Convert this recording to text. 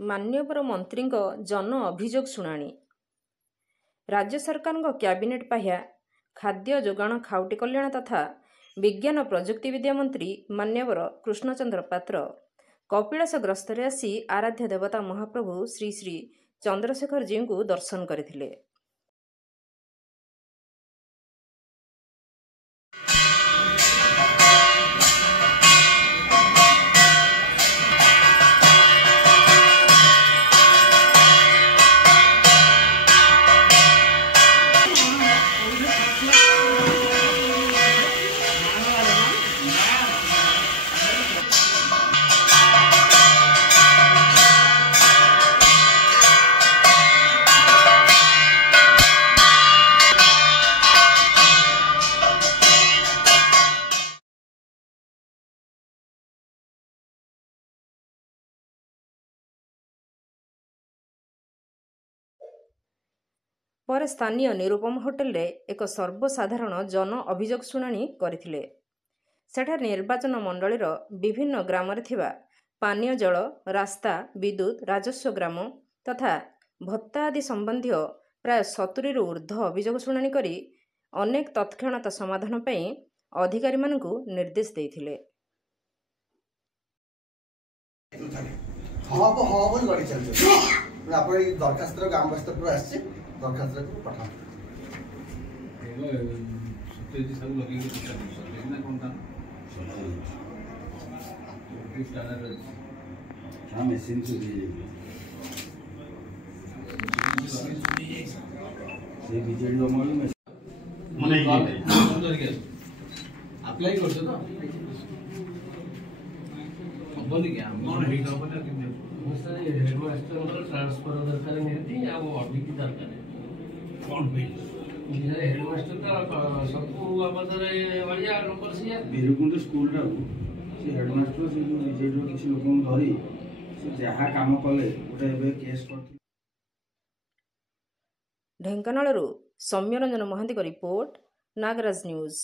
मान्यवर मंत्री जन अभियोग शुणाणी। राज्य सरकार कैबिनेट पाह्या खाद्य जोगाण खाउटी कल्याण तथा विज्ञान प्रजुक्तिविद्या मंत्री मान्यवर कृष्णचंद्र पात्र कपिलास ग्रस्तर आसी आराध्य देवता महाप्रभु श्री श्री चंद्रशेखर जी को दर्शन करथिले। पर स्थानीय निरुपम होटेल रे एक सर्वसाधारण जन अभियोग शुणाणी करथिले। सेठार निर्वाचन मंडलीर विभिन्न ग्राम रे थिबा पानीय जल, रास्ता, विद्युत, राजस्व ग्राम तथा भत्ता आदि संबंधी प्राय 70 रु ऊर्ध्व अभियोग शुणाणी करी अनेक तत्क्षणात समाधान पई अधिकारी मानकु निर्देश देथिले। दरखास्त ग्राम बस्तर आसছে दरखास्त पठा सत्यजी सब लगे ना कोनता हां मशीन से से बीजेडी अमल में माने अप्लाई करछो तो बोली क्या मन हेड अपन कि सर हेडमास्टर ट्रांसफर दरकार निहती या वो ऑडिट दरकार कौन पे हेडमास्टर का सबको आपदरे बढ़िया नंबर से बिरकुंड स्कूल रा से हेडमास्टर से विजेडो किसी लोक धरी से जहा काम कले ओटा एबे केस करथि। ढेंकानालरू सौम्यरंजन महांती को रिपोर्ट, नागराज न्यूज।